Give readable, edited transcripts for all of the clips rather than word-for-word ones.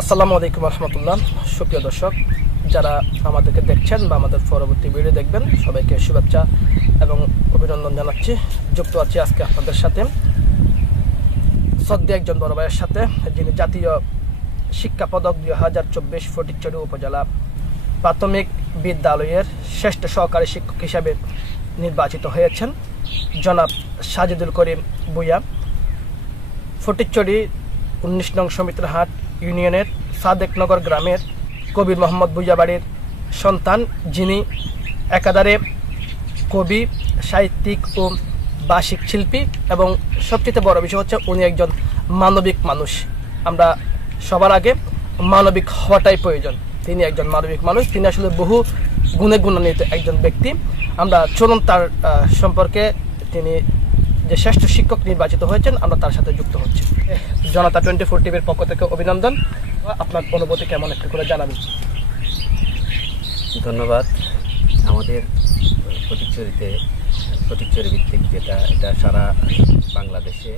আসসালামু আলাইকুম রহমতুল্লাহ। সুপ্রিয় দর্শক, যারা আমাদেরকে দেখছেন বা আমাদের পরবর্তী ভিডিও দেখবেন, সবাইকে শুভেচ্ছা এবং অভিনন্দন জানাচ্ছি। যুক্ত আছি আজকে আপনাদের সাথে সদ্য একজন বড় ভাইয়ের সাথে, যিনি জাতীয় শিক্ষা পদক 2024 ফটিকছড়ি উপজেলা প্রাথমিক বিদ্যালয়ের শ্রেষ্ঠ সহকারী শিক্ষক হিসাবে নির্বাচিত হয়েছেন জনাব সাজিদুল করিম ভূঁইয়া। ফটিকছড়ি 19 নং সমিতিরহাট ইউনিয়নের সাদেকনগর গ্রামের কবির মোহাম্মদ ভূঁইয়া বাড়ির সন্তান, যিনি একাধারে কবি, সাহিত্যিক ও ভাষিক শিল্পী, এবং সবচেয়ে বড় বিষয় হচ্ছে উনি একজন মানবিক মানুষ। আমরা সবার আগে মানবিক হওয়াটাই প্রয়োজন। তিনি একজন মানবিক মানুষ, তিনি আসলে বহু গুণে গুণান্বিত একজন ব্যক্তি। আমরা চলুন তার সম্পর্কে, তিনি যে শ্রেষ্ঠ শিক্ষক নির্বাচিত হয়েছেন, আমরা তার সাথে যুক্ত হচ্ছি। জনতা 24 টিভির পক্ষ থেকে অভিনন্দন। আপনার অনুভূতি কেমন একটু করে জানাবেন। ধন্যবাদ। আমাদের ফটিকছড়ি ভিত্তিক এটা সারা বাংলাদেশে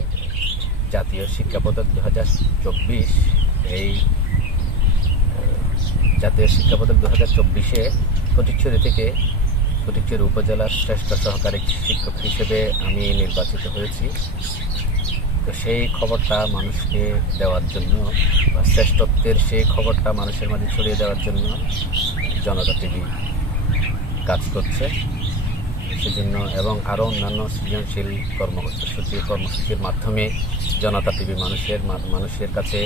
জাতীয় শিক্ষা পদক 2024, এই জাতীয় শিক্ষা পদক 2024-এ ফটিকছড়ি উপজেলার শ্রেষ্ঠ সহকারী শিক্ষক হিসেবে আমি নির্বাচিত হয়েছি। তো সেই খবরটা মানুষকে দেওয়ার জন্য, বা শ্রেষ্ঠত্বের সেই খবরটা মানুষের মাঝে ছড়িয়ে দেওয়ার জন্য জনতা টিভি কাজ করছে। সেজন্য এবং আরও অন্যান্য সৃজনশীল কর্মসূচির মাধ্যমে জনতা টিভি মানুষের কাছে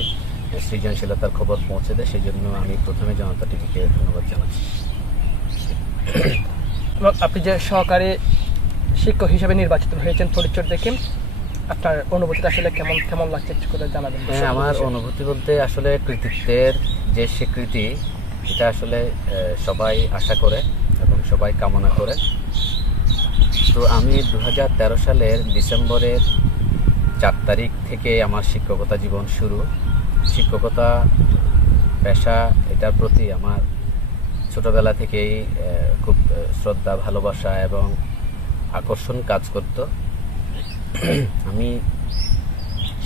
সৃজনশীলতার খবর পৌঁছে দেয়। সেই জন্য আমি প্রথমে জনতা টিভিকে ধন্যবাদ জানাচ্ছি। আপনি যে সহকারী শিক্ষক হিসেবে নির্বাচিত হয়েছেন ফটিকছড়ি থেকে, আপনার অনুভূতিটা আসলে কেমন লাগছে একটু করে জানাবেন। আমার অনুভূতি বলতে আসলে কৃতিত্বের যে স্বীকৃতি, এটা আসলে সবাই আশা করে এবং সবাই কামনা করে। তো আমি 2013 সালের ডিসেম্বরের 4 তারিখ থেকে আমার শিক্ষকতা জীবন শুরু। শিক্ষকতা পেশা, এটার প্রতি আমার ছোটবেলা থেকেই খুব শ্রদ্ধা, ভালোবাসা এবং আকর্ষণ কাজ করত। আমি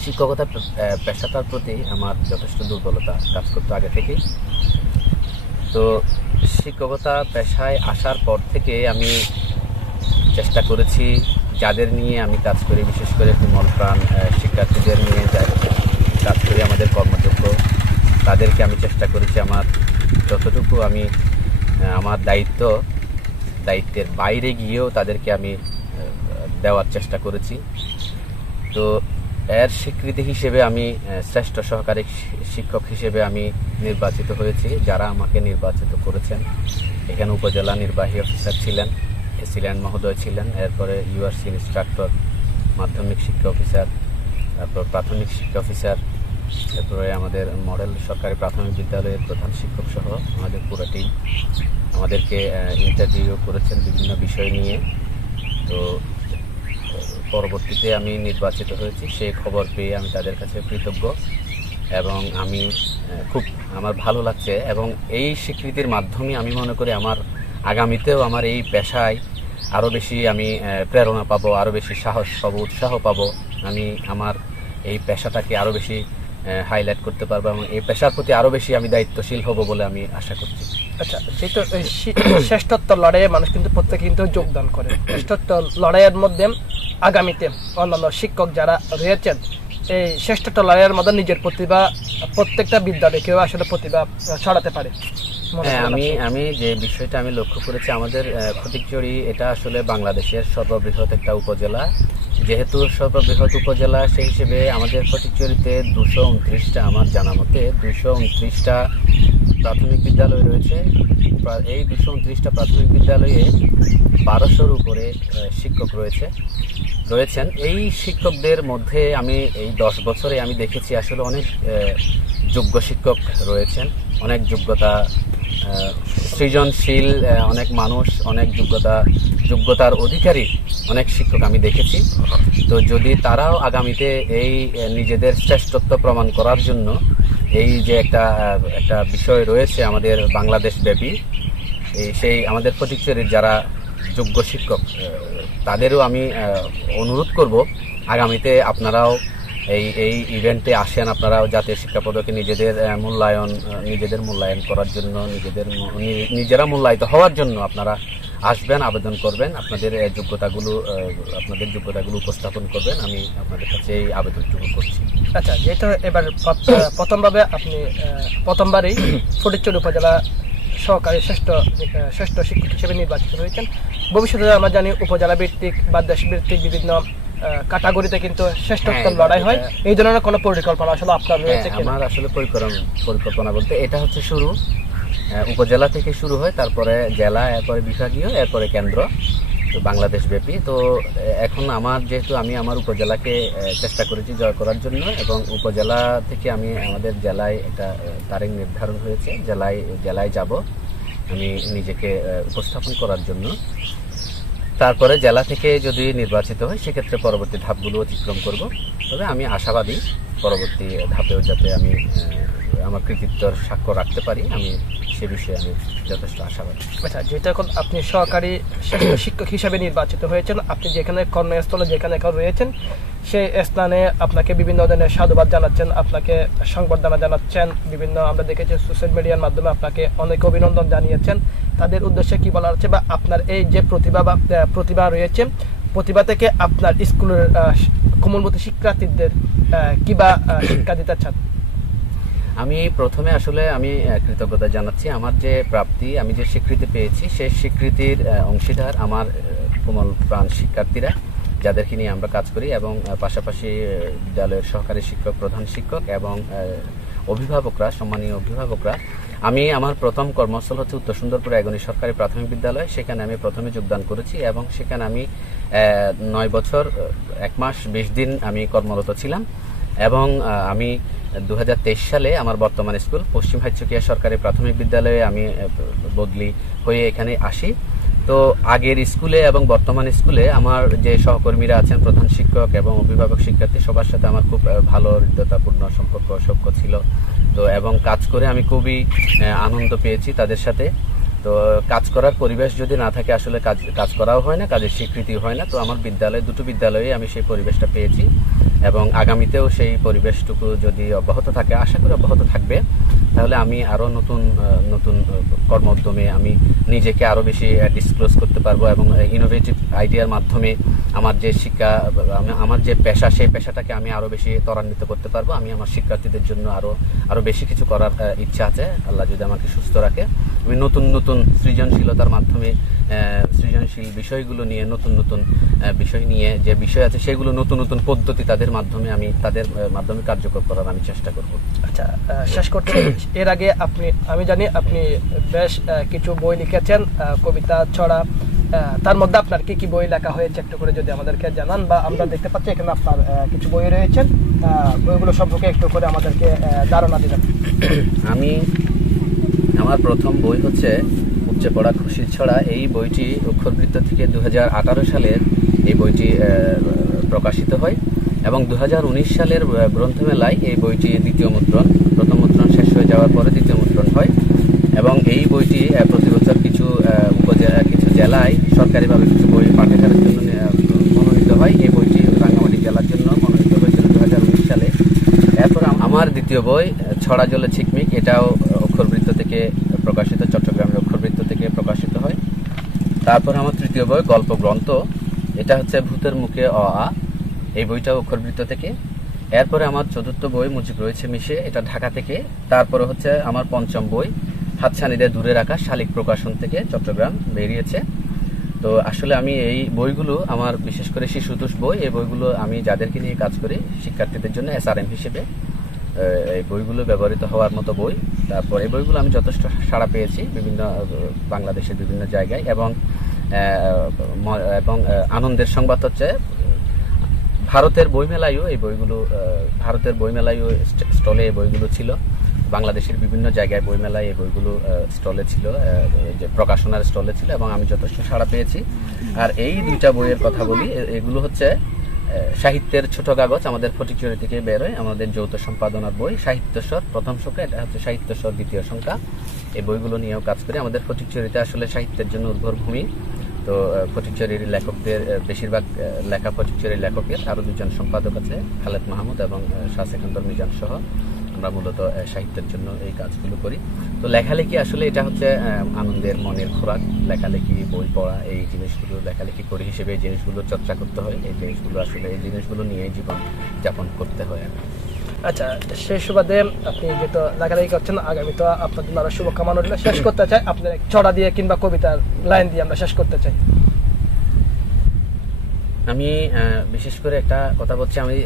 শিক্ষকতা পেশাটার প্রতি আমার যথেষ্ট দুর্বলতা কাজ করতো আগে থেকেই। তো শিক্ষকতা পেশায় আসার পর থেকে আমি চেষ্টা করেছি, যাদের নিয়ে আমি কাজ করি, বিশেষ করে কোমল প্রাণ শিক্ষার্থীদের নিয়ে কাজ করি, আমাদের কর্মযোগ্য, তাদেরকে আমি চেষ্টা করেছি আমার যতটুকু আমি আমার দায়িত্বের বাইরে গিয়েও তাদেরকে আমি দেওয়ার চেষ্টা করেছি। তো এর স্বীকৃতি হিসেবে আমি শ্রেষ্ঠ সহকারী শিক্ষক হিসেবে আমি নির্বাচিত হয়েছি। যারা আমাকে নির্বাচিত করেছেন, এখানে উপজেলা নির্বাহী অফিসার ছিলেন, এসিল্যান্ড মহোদয় ছিলেন, এরপরে ইউআরসি ইনস্ট্রাক্টর, মাধ্যমিক শিক্ষা অফিসার, তারপর প্রাথমিক শিক্ষা অফিসার, এরপরে আমাদের মডেল সরকারি প্রাথমিক বিদ্যালয়ের প্রধান শিক্ষক সহ আমাদের পুরো টিম আমাদেরকে ইন্টারভিউ করেছেন বিভিন্ন বিষয় নিয়ে। তো পরবর্তীতে আমি নির্বাচিত হয়েছি, সেই খবর পেয়ে আমি তাদের কাছে কৃতজ্ঞ এবং আমি আমার ভালো লাগছে। এবং এই স্বীকৃতির মাধ্যমে আমি মনে করি আমার আগামীতেও আমার এই পেশায় আরও বেশি আমি প্রেরণা পাবো, আরও বেশি সাহস পাবো, উৎসাহ পাবো। আমি আমার এই পেশাটাকে আরও বেশি হাইলাইট করতে পারবো এবং এই পেশার প্রতি আরও বেশি আমি দায়িত্বশীল হব বলে আমি আশা করছি। আচ্ছা, যেহেতু শ্রেষ্ঠত্ব লড়াইয়ে মানুষ কিন্তু প্রত্যেকে কিন্তু যোগদান করে, শ্রেষ্ঠত্ব লড়াইয়ের মধ্যে আগামীতে অন্যান্য শিক্ষক যারা রয়েছেন, এই শ্রেষ্ঠত্ব লড়াইয়ের মধ্যে নিজের প্রতিভা প্রত্যেকটা বিদ্যালয়ে কেউ আসলে প্রতিভা ছড়াতে পারে। হ্যাঁ, আমি যে বিষয়টা আমি লক্ষ্য করেছি, আমাদের ফটিকছড়ি এটা আসলে বাংলাদেশের সর্ববৃহৎ একটা উপজেলা। যেহেতু সর্ববৃহৎ উপজেলা, সেই হিসেবে আমাদের ফটিকছড়িতে 229টা, আমার জানা মতে 229টা প্রাথমিক বিদ্যালয় রয়েছে। এই 229টা প্রাথমিক বিদ্যালয়ে 1200-র উপরে শিক্ষক রয়েছেন। এই শিক্ষকদের মধ্যে আমি এই 10 বছরে আমি দেখেছি আসলে অনেক যোগ্য শিক্ষক রয়েছেন, অনেক সৃজনশীল অনেক মানুষ, অনেক যোগ্যতার অধিকারী অনেক শিক্ষক আমি দেখেছি। তো যদি তারাও আগামীতে এই নিজেদের শ্রেষ্ঠত্ব প্রমাণ করার জন্য এই যে একটা বিষয় রয়েছে আমাদের বাংলাদেশ ব্যাপী, সেই আমাদের ফটিকছড়ির যারা যোগ্য শিক্ষক, তাদেরও আমি অনুরোধ করব আগামীতে আপনারাও এই এই ইভেন্টে আসেন আপনারাও জাতীয় শিক্ষা পদকে নিজেদের মূল্যায়ন করার জন্য, নিজেরা মূল্যায়িত হওয়ার জন্য আপনারা আসবেন, আবেদন করবেন, আপনাদের যোগ্যতাগুলো উপস্থাপন করবেন। আমি আপনাদের কাছে এই আবেদনটুকু করছি। আচ্ছা, যেহেতু এবার প্রথমবারই ফটিকছড়ি উপজেলা সহকারী শ্রেষ্ঠ শিক্ষক হিসেবে নির্বাচিত হয়েছেন, ভবিষ্যতে আমরা জানি উপজেলা ভিত্তিক বা দেশ ভিত্তিক বিভিন্ন ক্যাটাগরিতে কিন্তু শ্রেষ্ঠত্ব লড়াই হয়। এই ধরনের কোনো পরিকল্পনা আসলে আপনার রয়েছে? আমার আসলে পরিকল্পনা বলতে এটা হচ্ছে শুরু উপজেলা থেকে শুরু হয়, তারপরে জেলা, এরপরে বিভাগীয়, এরপরে কেন্দ্র, বাংলাদেশ ব্যাপী। তো এখন যেহেতু আমি আমার উপজেলাকে চেষ্টা করেছি জয় করার জন্য, এবং উপজেলা থেকে আমি আমাদের জেলায় একটা তারিখ নির্ধারণ হয়েছে, জেলায় যাব আমি নিজেকে উপস্থাপন করার জন্য। তারপরে জেলা থেকে যদি নির্বাচিত হয় সেক্ষেত্রে পরবর্তী ধাপগুলো অতিক্রম করব। তবে আমি আশাবাদী পরবর্তী ধাপেও যাতে আমি আমার কৃতিত্বের স্বাক্ষর রাখতে পারি, আমি সে বিষয়ে আমি যথেষ্ট আশাবাদী। আচ্ছা, যেটা এখন আপনি সহকারী শ্রেষ্ঠ শিক্ষক হিসেবে নির্বাচিত হয়েছেন, আপনি যেখানে কর্মস্থলে যেখানে এখন রয়েছেন সেই স্থানে আপনাকে বিভিন্ন ধরনের সাধুবাদ জানাচ্ছেন, আপনাকে সংবর্ধনা জানাচ্ছেন, বিভিন্ন আমরা দেখেছি সোশ্যাল মিডিয়ার মাধ্যমে আপনাকে অনেক অভিনন্দন জানিয়েছেন। তাদের উদ্দেশ্যে কি বলা হচ্ছে, বা আপনার এই যে প্রতিভা রয়েছে, প্রতিভা থেকে আপনার স্কুলের কোমলমতি শিক্ষার্থীদের কিবা শিক্ষা দিতে চান? আমি প্রথমে আসলে আমি কৃতজ্ঞতা জানাচ্ছি। আমার যে প্রাপ্তি, আমি যে স্বীকৃতি পেয়েছি, সেই স্বীকৃতির অংশীদার আমার কোমল প্রাণ শিক্ষার্থীরা, যাদেরকে নিয়ে আমরা কাজ করি, এবং পাশাপাশি বিদ্যালয়ের সহকারী শিক্ষক, প্রধান শিক্ষক এবং অভিভাবকরা, সম্মানীয় অভিভাবকরা। আমি আমার প্রথম কর্মস্থল হচ্ছে উত্তর সুন্দরপুর এগনি সরকারি প্রাথমিক বিদ্যালয়। সেখানে আমি প্রথমে যোগদান করেছি, এবং সেখানে আমি 9 বছর 1 মাস 20 দিন আমি কর্মরত ছিলাম। এবং আমি 2023 সালে আমার বর্তমান স্কুল পশ্চিম হাইচকিয়া সরকারি প্রাথমিক বিদ্যালয়ে আমি বদলি হয়ে এখানে আসি। তো আগের স্কুলে এবং বর্তমান স্কুলে আমার যে সহকর্মীরা আছেন, প্রধান শিক্ষক এবং অভিভাবক শিক্ষার্থী, সবার সাথে আমার খুব ভালো হৃদ্যতাপূর্ণ সম্পর্ক সখ্য ছিল। তো এবং কাজ করে আমি খুবই আনন্দ পেয়েছি তাদের সাথে। তো কাজ করার পরিবেশ যদি না থাকে, আসলে কাজ করাও হয় না, কাজের স্বীকৃতি হয় না। তো আমার দুটো বিদ্যালয়ে আমি সেই পরিবেশটা পেয়েছি, এবং আগামীতেও সেই পরিবেশটুকু যদি অব্যাহত থাকে, আশা করি অব্যাহত থাকবে, তাহলে আমি আরও নতুন কর্মোদ্যমে আমি নিজেকে আরও বেশি ডিসক্লোজ করতে পারবো, এবং ইনোভেটিভ আইডিয়ার মাধ্যমে আমার যে পেশা, সেই পেশাটাকে আমি আরও বেশি ত্বরান্বিত করতে পারবো। আমি আমার শিক্ষার্থীদের জন্য আরও বেশি কিছু করার ইচ্ছা আছে, আল্লাহ যদি আমাকে সুস্থ রাখে। আমি নতুন সৃজনশীলতার মাধ্যমে সৃজনশীল বিষয়গুলো নিয়ে, নতুন বিষয় নিয়ে যে বিষয় আছে, সেগুলো নতুন পদ্ধতি তাদের মাধ্যমে কার্যকর করার আমি চেষ্টা করব। আচ্ছা, শেষ করতে এর আগে আমি জানি আপনি বেশ কিছু বই লিখেছেন, কবিতা, ছড়া। তার মধ্যে আপনার কি বই লেখা হয়েছে একটু করে যদি আমাদেরকে জানান, বা আমরা দেখতে পাচ্ছি এখানে আপনার কিছু বই রয়েছেন, বইগুলো সম্পর্কে একটু করে আমাদেরকে ধারণা দিবেন। আমার প্রথম বই হচ্ছে উপচে পড়া খুশির ছড়া। এই বইটি অক্ষরবৃত্ত থেকে 2018 সালের এই বইটি প্রকাশিত হয়, এবং 2019 সালের গ্রন্থমেলায় এই বইটি দ্বিতীয় মুদ্রণ, প্রথম মুদ্রণ শেষ হয়ে যাওয়ার পরে দ্বিতীয় মুদ্রণ হয়। এবং এই বইটি প্রতি বছর কিছু জেলায় সরকারিভাবে কিছু বই পাঠাগারের জন্য মনোনীত হয়। এই বইটি রাঙ্গামাটি জেলার জন্য মনোনীত হয়েছিল 2019 সালে। এরপর আমার দ্বিতীয় বই ছড়া জলে ঝিকমিক, এটাও অক্ষরবৃত্ত থেকে প্রকাশিত, চট্টগ্রামের অক্ষরবৃত্ত থেকে প্রকাশিত হয়। তারপর আমার তৃতীয় বই গল্প গ্রন্থ, এটা হচ্ছে ভূতের মুখে অ আ, এই বইটাও অক্ষরবৃত্ত থেকে। এরপরে আমার চতুর্থ বই মুজিব রয়েছে মিশে, এটা ঢাকা থেকে। তারপরে হচ্ছে আমার পঞ্চম বই হাতছানিদের দূরে রাখা, শালিক প্রকাশন থেকে চট্টগ্রাম বেরিয়েছে। তো আসলে আমি এই বইগুলো আমার বিশেষ করে শিশুতোষ বই, এই বইগুলো আমি যাদেরকে নিয়ে কাজ করি শিক্ষার্থীদের জন্য SRM হিসেবে এই বইগুলো ব্যবহৃত হওয়ার মতো বই। তারপর এই বইগুলো আমি যথেষ্ট সাড়া পেয়েছি বাংলাদেশের বিভিন্ন জায়গায়, এবং আনন্দের সংবাদ হচ্ছে ভারতের বইমেলায়ও স্টলে এই বইগুলো ছিল। বাংলাদেশের বিভিন্ন জায়গায় বইমেলায় এই বইগুলো স্টলে ছিল, যে প্রকাশনার স্টলে ছিল, এবং আমি যথেষ্ট সাড়া পেয়েছি। আর এই দুইটা বইয়ের কথা বলি, এগুলো হচ্ছে সাহিত্যের ছোট কাগজ, আমাদের ফটিকছড়ি থেকে বেরোয়, আমাদের যৌথ সম্পাদনার বই সাহিত্যস্বর প্রথম সংখ্যা, এটা হচ্ছে সাহিত্যস্বর দ্বিতীয় সংখ্যা। এই বইগুলো নিয়েও কাজ করি। আমাদের ফটিকছড়িতে আসলে সাহিত্যের জন্য উর্বর ভূমি, তো ফটিকছড়ির লেখকদের বেশিরভাগ লেখা ফটিকছড়ির লেখকের, আরও দুজন সম্পাদক আছে, খালেদ মাহমুদ এবং শাহ সেকান্দর মিজান সহ। আমরা মূলত সাহিত্যের জন্য এই কাজগুলো করি। তো লেখালেখি আসলে এটা হচ্ছে আনন্দের, মনের খোরাক। লেখালেখি, বই পড়া, এই জিনিসগুলো লেখালেখি করি হিসেবে এই জিনিসগুলো চর্চা করতে হয়। এই জিনিসগুলো আসলে এই জিনিসগুলো নিয়েই জীবন যাপন করতে হয়। আচ্ছা, সেই সুবাদে আপনি যেহেতু লেখালেখি করছেন, আগামী তো আপনার জন্য আরো শুভকামনা রইল। শেষ করতে চাই আপনার ছড়া দিয়ে কিংবা কবিতার লাইন দিয়ে আমরা শেষ করতে চাই। আমি বিশেষ করে একটা কথা বলছি, আমি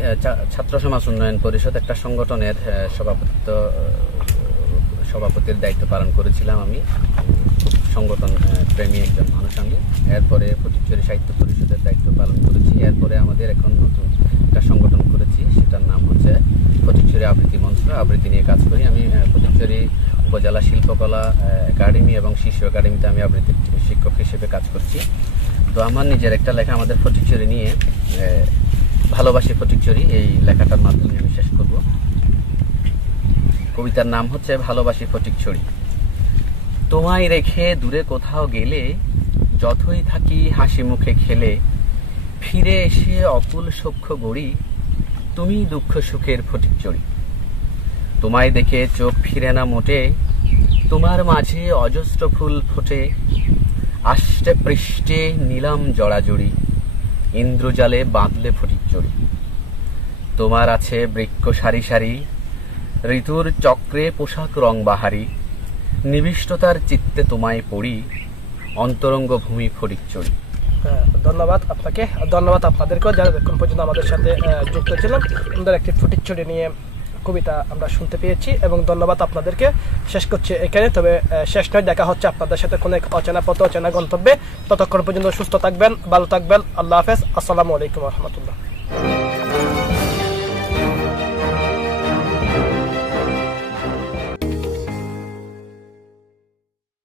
ছাত্র সমাজ উন্নয়ন পরিষদ একটা সংগঠনের সভাপতির দায়িত্ব পালন করেছিলাম। আমি সংগঠন প্রেমী একজন মানুষ। আমি এরপরে ফটিকছড়ি সাহিত্য পরিষদের দায়িত্ব পালন করেছি। এরপরে আমাদের এখন নতুন একটা সংগঠন করেছি, সেটার নাম হচ্ছে ফটিকছড়ি আবৃত্তি মঞ্চ। আবৃত্তি নিয়ে কাজ করি আমি। ফটিকছড়ি উপজেলা শিল্পকলা একাডেমি এবং শিশু একাডেমিতে আমি আবৃত্তি শিক্ষক হিসেবে কাজ করছি। তো আমার নিজের একটা লেখা আমাদের ফটিকছড়ি নিয়ে, ভালোবাসি ফটিকছড়ি, এই লেখাটার মাধ্যমে আমি শেষ করব। কবিতার নাম হচ্ছে ভালোবাসি ফটিকছড়ি। তোমায় রেখে দূরে কোথাও গেলে, যতই থাকি হাসি মুখে খেলে, ফিরে এসে অকুল সখ্য গড়ি, তুমি দুঃখ সুখের ফটিকছড়ি। তোমায় দেখে চোখ ফিরে না মোটে, তোমার মাঝে অজস্র ফুল ফোটে, আষ্টে পৃষ্ঠে নিলাম জড়াজড়ি, ইন্দ্রজালে বাঁধলে ফটিকছড়ি। তোমার আছে বৃক্ষ সারি সারি, ঋতুর চক্রে পোশাক রং বাহারি, নিবিষ্টতার চিত্তে তোমায় পড়ি, অন্তরঙ্গ ভূমি ফটিকছড়ি। ধন্যবাদ আপনাকে, ধন্যবাদ আপনাদেরকেও যারা এখন পর্যন্ত আমাদের সাথে যুক্ত ছিলেন। সুন্দর একটি ফটিকছড়ি নিয়ে কবিতা আমরা শুনতে পেয়েছি এবং ধন্যবাদ আপনাদেরকে। শেষ করছি এখানে, তবে শেষ নয়, দেখা হচ্ছে আপনাদের সাথে কোনো এক অচেনা পথ, অচেনা গন্তব্যে। ততক্ষণ পর্যন্ত সুস্থ থাকবেন, ভালো থাকবেন। আল্লাহ হাফেজ। আসসালামু আলাইকুম রহমতুল্লাহ।